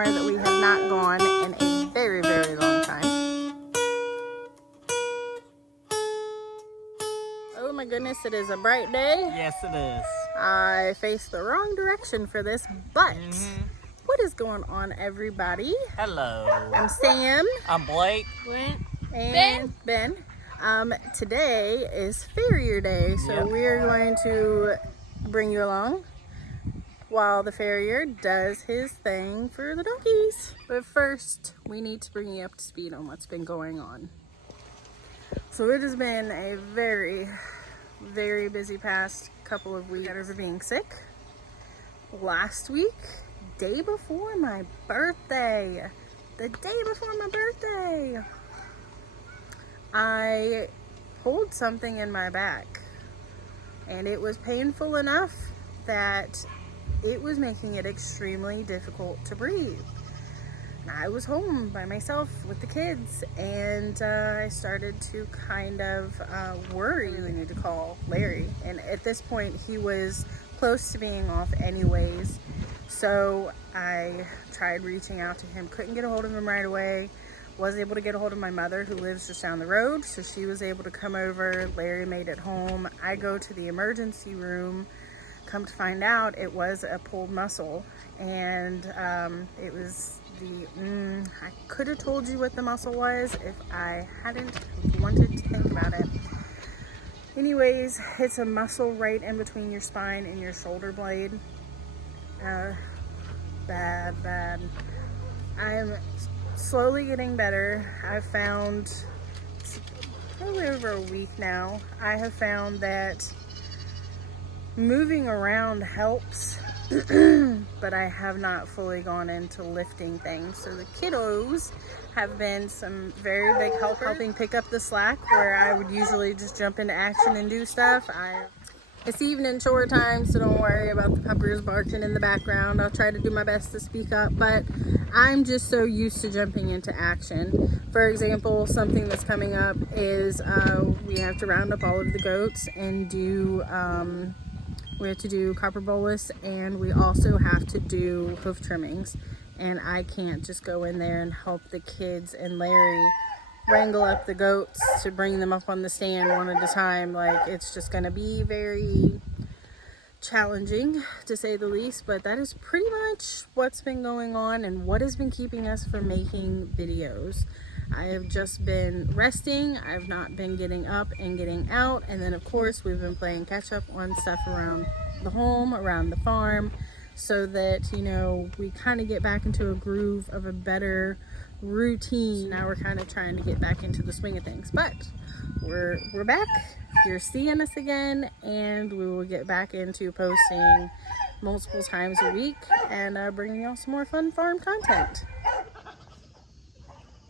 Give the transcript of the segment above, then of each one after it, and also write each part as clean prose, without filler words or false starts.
somewhere that we have not gone in a very, very long time. Oh my goodness, it is a bright day. Yes, it is. I faced the wrong direction for this, but what is going on, everybody? Hello. I'm Sam. I'm Blake. And Ben. Today is Farrier Day, so we are going to bring you along while the farrier does his thing for the donkeys. But first, we need to bring you up to speed on what's been going on. So it has been a very, very busy past couple of weeks over being sick. Last week, day before my birthday, I pulled something in my back, and it was painful enough that it was making it extremely difficult to breathe. I was home by myself with the kids, and I started to kind of worry. We need to call Larry, and at this point he was close to being off anyways, so I tried reaching out to him, couldn't get a hold of him right away. Was able to get a hold of my mother, who lives just down the road, so she was able to come over. Larry made it home. I go to the emergency room. Come to find out, it was a pulled muscle, and it was I could have told you what the muscle was if I hadn't wanted to think about it. Anyways, it's a muscle right in between your spine and your shoulder blade. Bad. I'm slowly getting better. I've found, probably over a week now, I have found that moving around helps, but I have not fully gone into lifting things. So the kiddos have been some very big helpers, helping pick up the slack where I would usually just jump into action and do stuff. It's evening chore time, so don't worry about the puppers barking in the background. I'll try to do my best to speak up, but I'm just so used to jumping into action. For example, something that's coming up is we have to round up all of the goats and do we have to do copper bolus, and we also have to do hoof trimmings. And I can't just go in there and help the kids and Larry wrangle up the goats to bring them up on the stand one at a time. Like, it's just going to be very challenging, to say the least. But that is pretty much what's been going on and what has been keeping us from making videos. I have just been resting. I've not been getting up and getting out. And then, of course, we've been playing catch up on stuff around the home, around the farm, so that, you know, we kind of get back into a groove of a better routine. Now we're kind of trying to get back into the swing of things. But we're back. You're seeing us again, and we will get back into posting multiple times a week and bringing y'all some more fun farm content.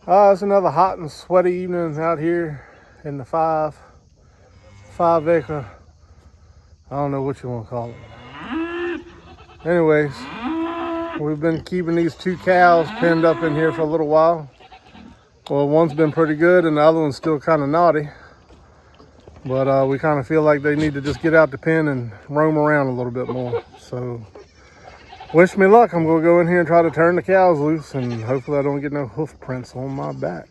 It's another hot and sweaty evening out here in the five acre, I don't know what you want to call it. Anyways, we've been keeping these two cows penned up in here for a little while. Well, one's been pretty good and the other one's still kind of naughty. But we kind of feel like they need to just get out the pen and roam around a little bit more. So wish me luck. I'm going to go in here and try to turn the cows loose, and hopefully I don't get no hoof prints on my back.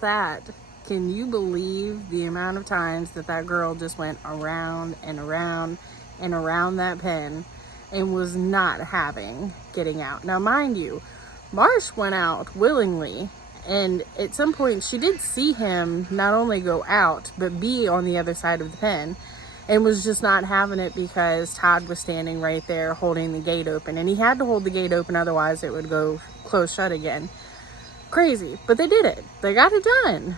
That, can you believe the amount of times that girl just went around and around and around that pen and was not getting out? Now, mind you, Marsh went out willingly, and at some point she did see him not only go out but be on the other side of the pen, and was just not having it because Todd was standing right there holding the gate open, and he had to hold the gate open, otherwise it would go close shut again. Crazy, but they did it. They got it done.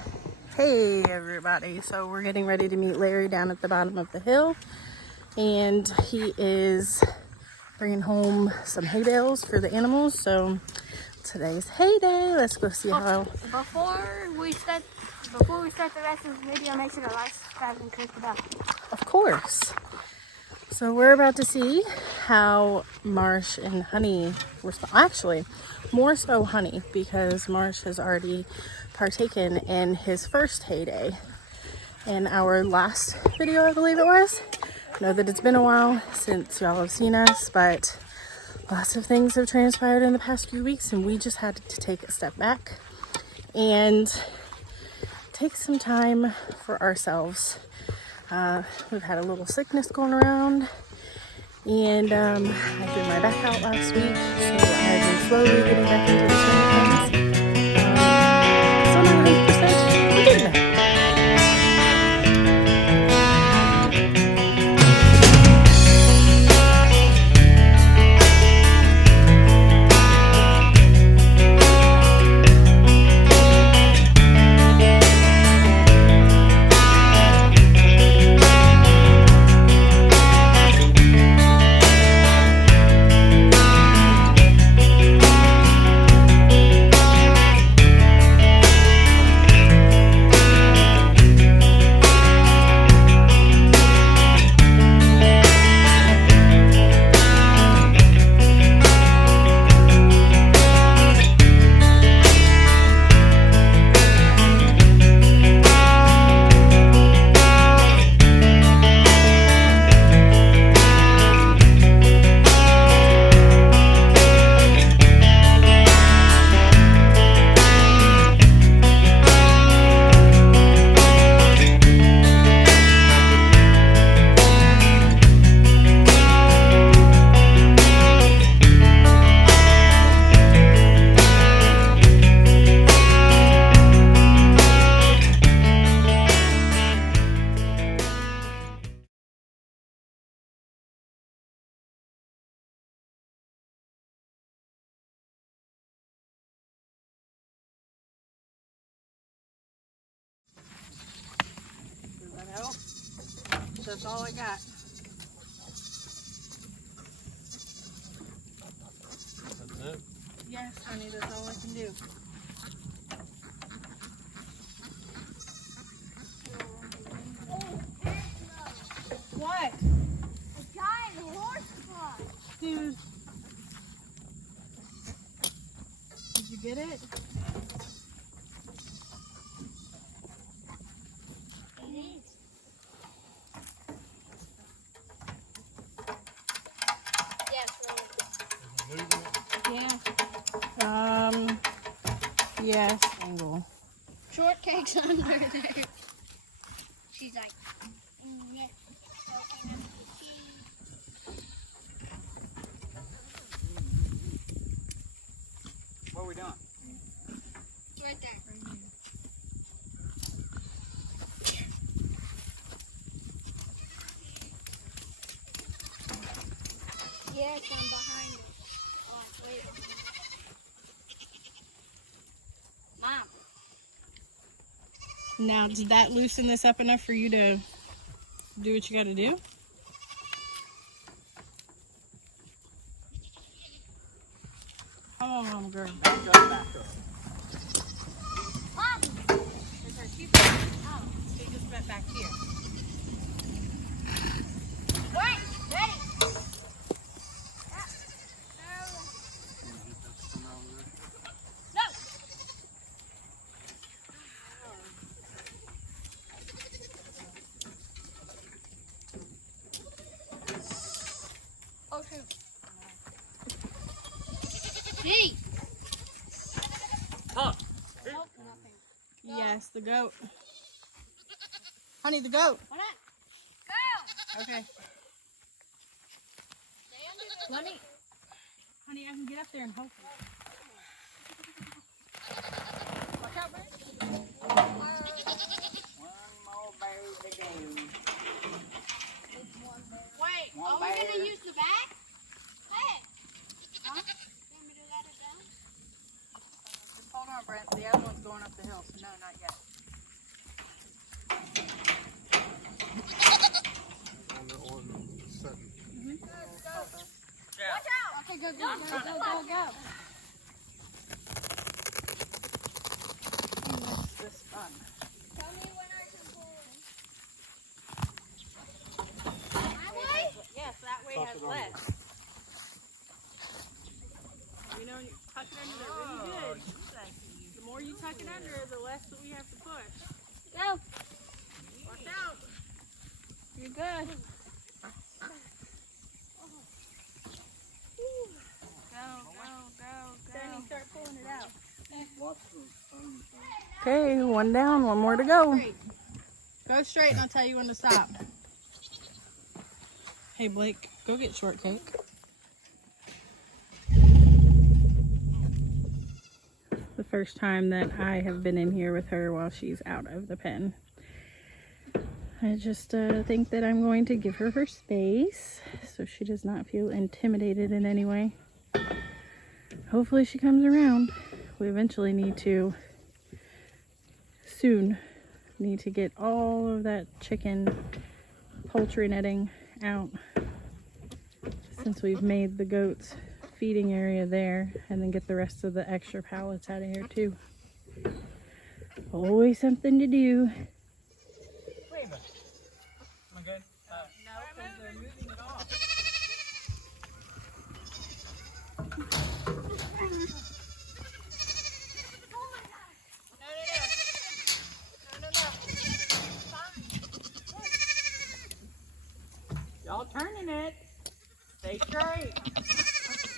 Hey everybody, so we're getting ready to meet Larry down at the bottom of the hill, and he is bringing home some hay bales for the animals. So today's hay day. Let's go see how. Before we start the rest of the video, make sure to like, subscribe, and click the bell. Of course. So we're about to see how Marsh and Honey respond. Actually, more so Honey, because Marsh has already partaken in his first hay day in our last video, I believe it was. I know that it's been a while since y'all have seen us, but lots of things have transpired in the past few weeks, and we just had to take a step back and take some time for ourselves. We've had a little sickness going around, and I threw my back out last week, so I've been slowly getting back into the swing of things. Still not 100%, we're getting there. That's all I got. That's it? Yes, honey, that's all I can do. What? A giant horse bus. Dude. Did you get it? Yeah. Yes, angle. Shortcake's under there. She's like, yeah. What are we doing? It's right there. Yeah, it's on behind it. Oh, wait. Mom. Now, did that loosen this up enough for you to do what you got to do? Come on, Mama girl. Back up. Mom. There's our sheep. Oh, they just went back here. Right, ready. No. Oh, shoot. Hey. Huh. Nope, nothing. Yes, the goat. Honey, the goat. Why not? Go. Okay. Stay under the... Let me. Honey, I can get up there and help you. Watch out, man. One more baby to go. go. He missed this fun. Tell me when I can pull in. My way? Yes, that way has less. You know, you tuck it under there really good. The more you tuck it under, the less that we have to push. Go. Watch out. You're good. Danny, start pulling it out. Okay, one down, one more to go. Go straight and I'll tell you when to stop. Hey Blake, go get shortcake. The first time that I have been in here with her while she's out of the pen. I just think that I'm going to give her space so she does not feel intimidated in any way. Hopefully she comes around. We eventually soon need to get all of that chicken poultry netting out, since we've made the goats feeding area there, and then get the rest of the extra pallets out of here too. Always something to do. Wait a minute. Am I good? No, because they're moving it off. Y'all turning it. Stay straight.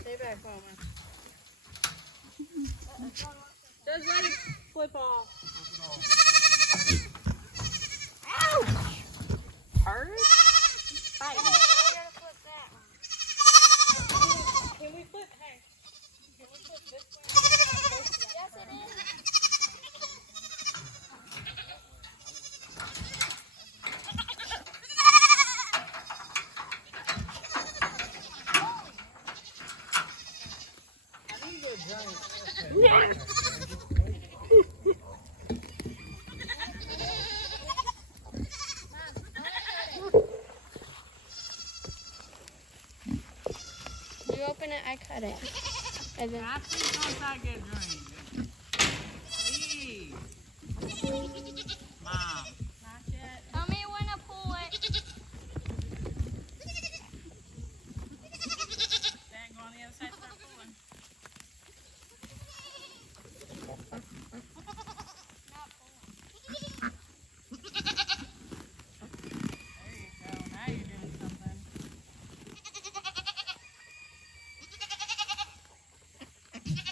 Stay back, Mama. Just let it flip off. Ouch! Hurt? Bite. Can we flip? Hey. Can we flip this way? Yes, it is. I need to get a drink. Yes! You open it, I cut it. And then Please don't try to get a drink. Please. Mom. Not yet. tell me when to pull it. Dang, go on the other side, start pulling. Not pulling. There you go. Now you're doing something.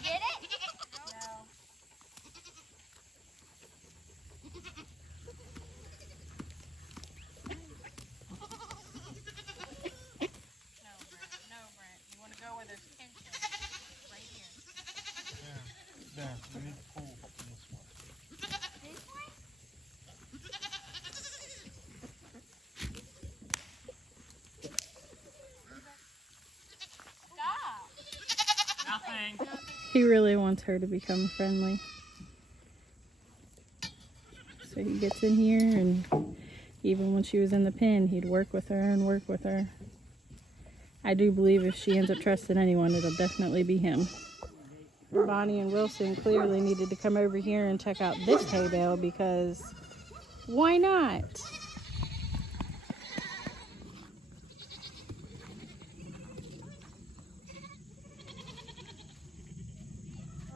Get it? No. No, Brent. You want to go where there's tension. Right here. There, we need to pull this one. This way? Stop. Nothing. He really wants her to become friendly. So he gets in here, and even when she was in the pen, he'd work with her and work with her. I do believe if she ends up trusting anyone, it'll definitely be him. Bonnie and Wilson clearly needed to come over here and check out this hay bale, because why not?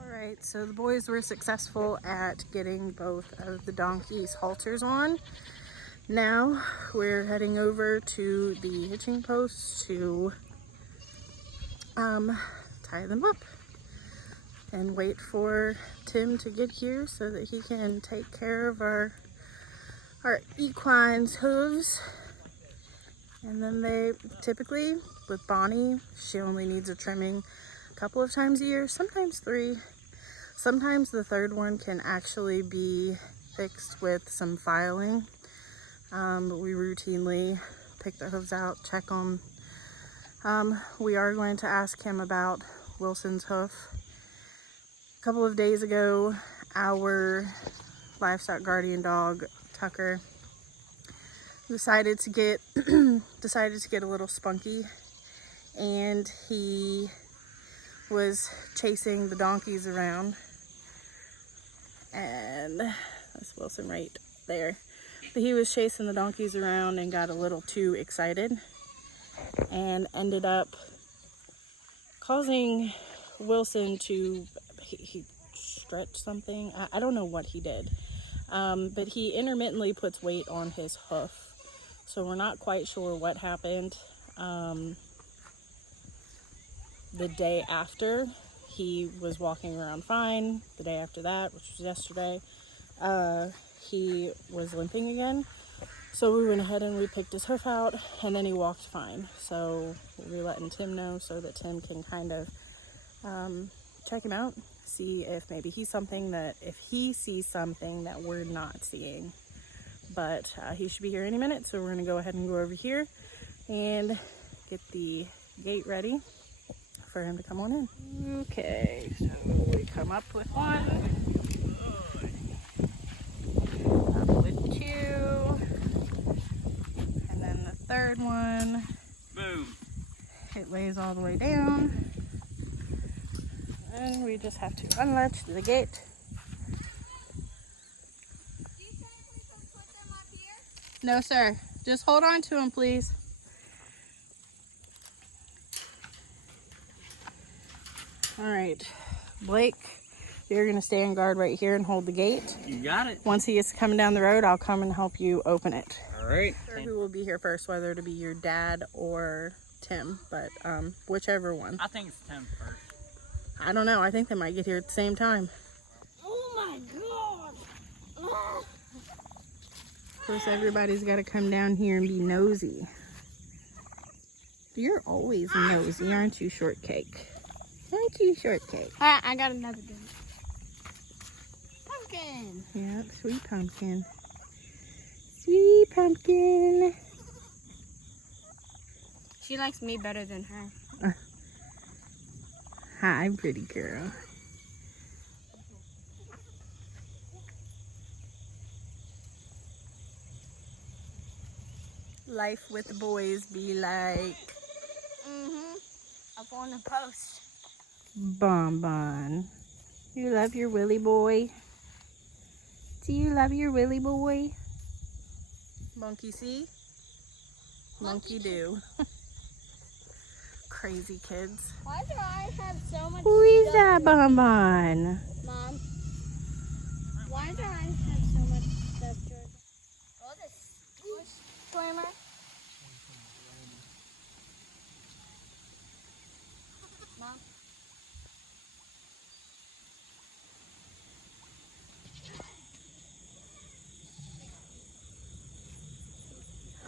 Alright, so the boys were successful at getting both of the donkeys' halters on. Now we're heading over to the hitching post to tie them up and wait for Tim to get here so that he can take care of our equine's hooves. And then they typically, with Bonnie, she only needs a trimming a couple of times a year, sometimes 3. Sometimes the third one can actually be fixed with some filing. But we routinely pick the hooves out, check them. We are going to ask him about Wilson's hoof. A couple of days ago, our livestock guardian dog, Tucker, decided to get a little spunky, and he was chasing the donkeys around, and that's Wilson right there. But he was chasing the donkeys around and got a little too excited and ended up causing Wilson to, he stretched something. I don't know what he did, but he intermittently puts weight on his hoof, so we're not quite sure what happened. The day after, he was walking around fine. The day after that, which was yesterday, he was limping again. So we went ahead and we picked his hoof out, and then he walked fine. So we're letting Tim know so that Tim can kind of check him out, see if maybe he's something that, if he sees something that we're not seeing. But he should be here any minute, so we're gonna go ahead and go over here and get the gate ready for him to come on in. Okay, so we come up with one, up with two, and then the third one, Boom. it lays all the way down, and we just have to unlatch the gate. Do you think we can put them up here? No, sir. Just hold on to him, please. All right, Blake, you're gonna stay on guard right here and hold the gate. You got it. Once he is coming down the road, I'll come and help you open it. All right. Sure who will be here first, whether to be your dad or Tim, but whichever one. I think it's Tim first. I don't know. I think they might get here at the same time. Oh my god! Of course, everybody's got to come down here and be nosy. You're always nosy, aren't you, Shortcake? Aren't you, Shortcake? Alright, I got another good pumpkin. Yep, sweet pumpkin. Sweet pumpkin. She likes me better than her. Hi, pretty girl. Life with the boys be like Up on the post. Bonbon. You love your Willy boy? Do you love your Willy boy? Monkey see? Monkey do. Crazy kids. Why do I have so much Who is stuff that, here? Bonbon? Mom? Why do I have so much stuff, Georgia? Oh, this swimmer. Mom?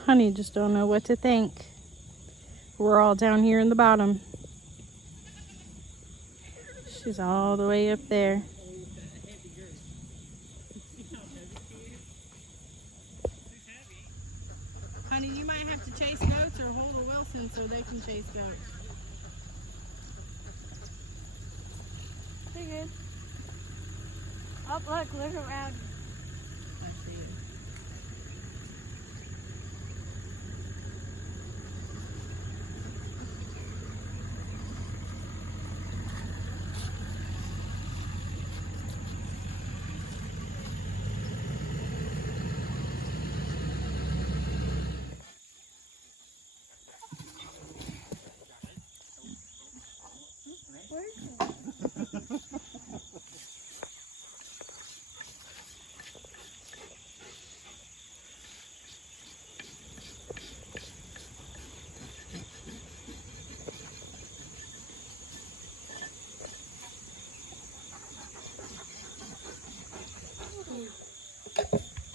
Honey just don't know what to think. We're all down here in the bottom. She's all the way up there. Honey, you might have to chase goats or hold a Wilson so they can chase goats. Pretty good. Oh, look around. I see it.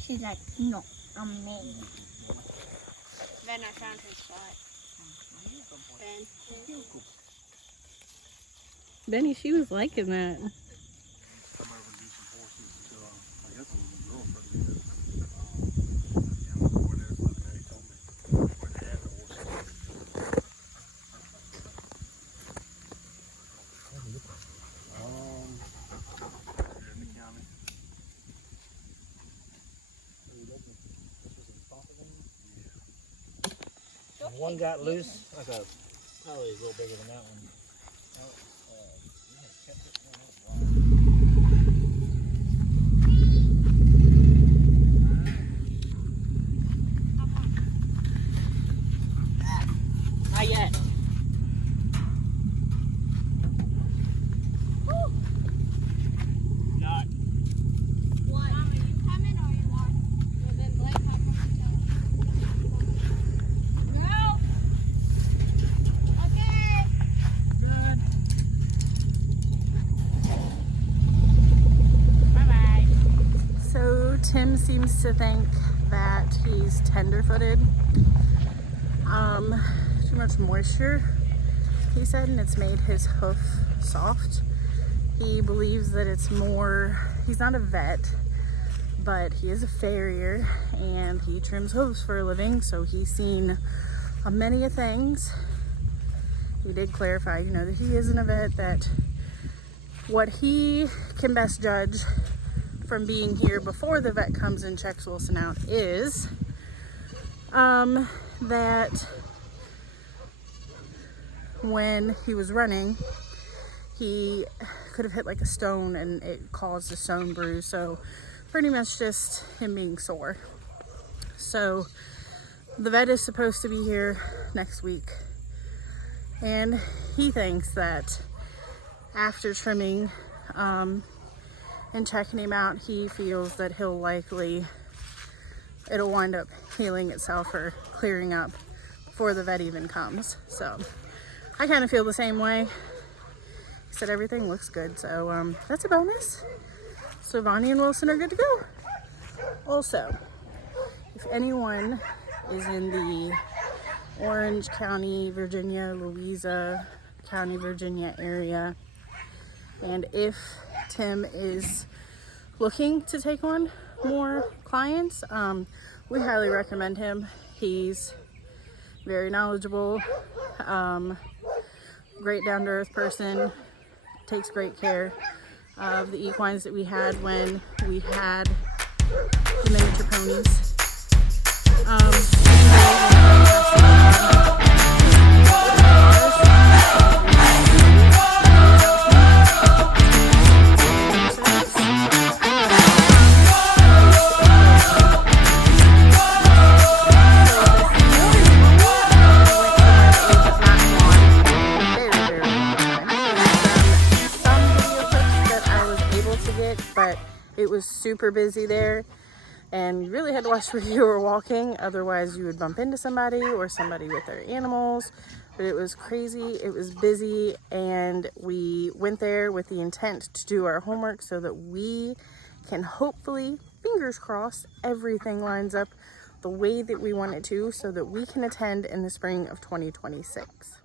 She's like, no, I'm me. Then I found his spot. Ben. Benny, she was liking that. Come over and do some horses until I guess it was his girlfriend. Over there, looking at it, told me where they had the horses. In the county. One got loose, like probably a little bigger than that one. seems to think that he's tender-footed. Too much moisture, he said, and it's made his hoof soft. He believes that it's more, he's not a vet, but he is a farrier and he trims hooves for a living, so he's seen many things. He did clarify, you know, that he isn't a vet, that what he can best judge from being here before the vet comes and checks Wilson out is that when he was running, he could have hit like a stone and it caused a stone bruise. So pretty much just him being sore. So the vet is supposed to be here next week, and he thinks that after trimming and checking him out, he feels that it'll wind up healing itself or clearing up before the vet even comes. So I kind of feel the same way. He said everything looks good, so that's a bonus. So Bonnie and Wilson are good to go. Also, if anyone is in the Orange County, Virginia, Louisa County, Virginia area, and if Tim is looking to take on more clients, we highly recommend him. He's very knowledgeable, great down-to-earth person, takes great care of the equines that we had when we had the miniature ponies. But it was super busy there, and you really had to watch where you were walking, otherwise you would bump into somebody or somebody with their animals. But it was crazy, it was busy, and we went there with the intent to do our homework so that we can hopefully, fingers crossed, everything lines up the way that we want it to, so that we can attend in the spring of 2026.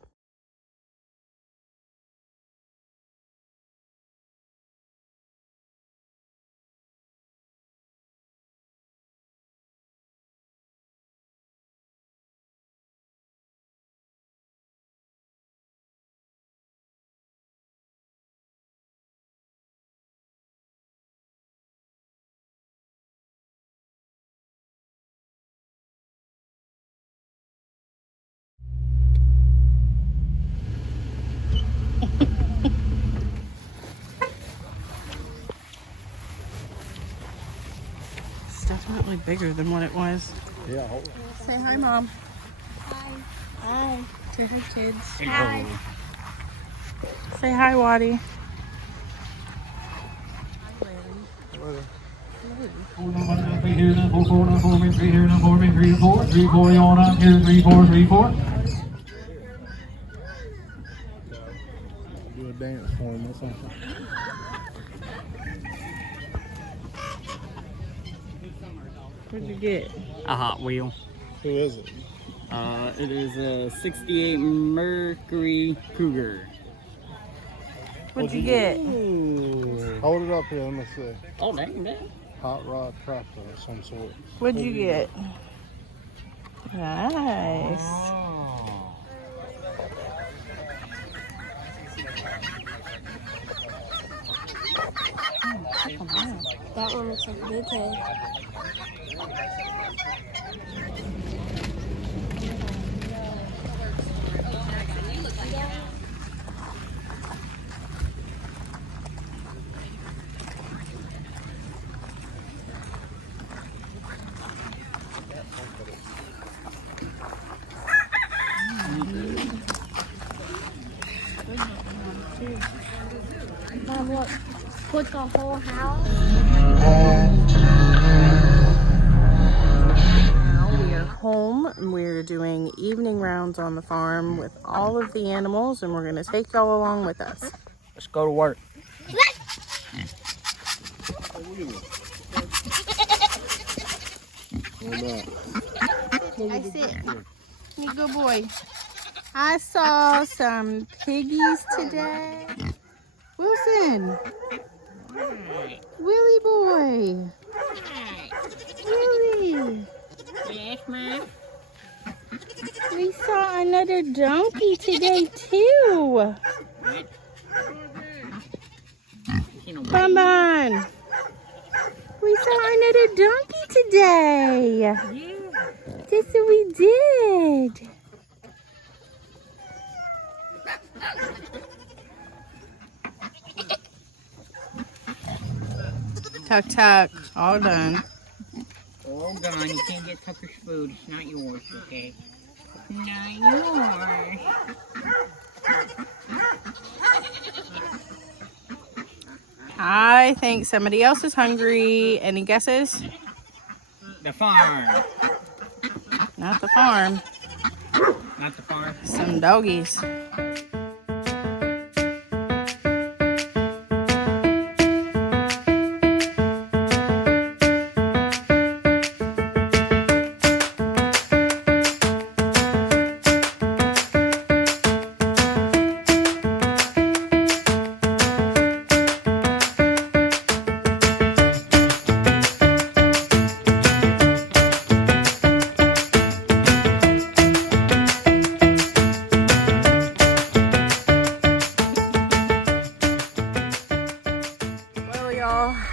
Definitely bigger than what it was. Yeah. Say hi, Mom. Hi. Hi. Say hi, kids. Hi. Say hi, Waddy. Three here, now 4 4, now 4 me, 3 here, now 4 me, 3 to 4, 3 4 you on up here, 3 4 3 4. Do a dance for him or something. What'd you get? A Hot Wheel. Who is it? It is a 68 Mercury Cougar. What'd you get? Ooh. Hold it up here, let me see. Oh, dang, that. Hot rod tractor of some sort. What'd you get? Nice. Oh. That one looks like a big head. Mom, look. Put the whole house. Now we are home and we're doing evening rounds on the farm with all of the animals, and we're going to take y'all along with us. Let's go to work. I sit. You good boy. I saw some piggies today. Wilson. Willie boy. Willie. Yes, Mom. We saw another donkey today too. Come on. We saw another donkey today. Yes, we did. Tuck, tuck. All done. All gone. You can't get Tucker's food. It's not yours, okay? Not yours. I think somebody else is hungry. Any guesses? The farm. Not the farm. Not the farm. Some doggies.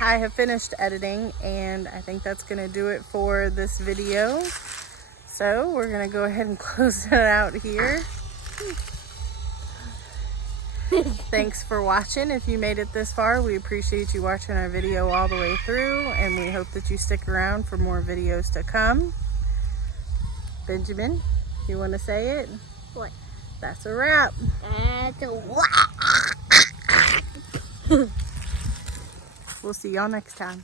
I have finished editing, and I think that's going to do it for this video. So we're going to go ahead and close it out here. Thanks for watching. If you made it this far, we appreciate you watching our video all the way through, and we hope that you stick around for more videos to come. Benjamin, you want to say it? What? That's a wrap. That's a wrap. We'll see y'all next time.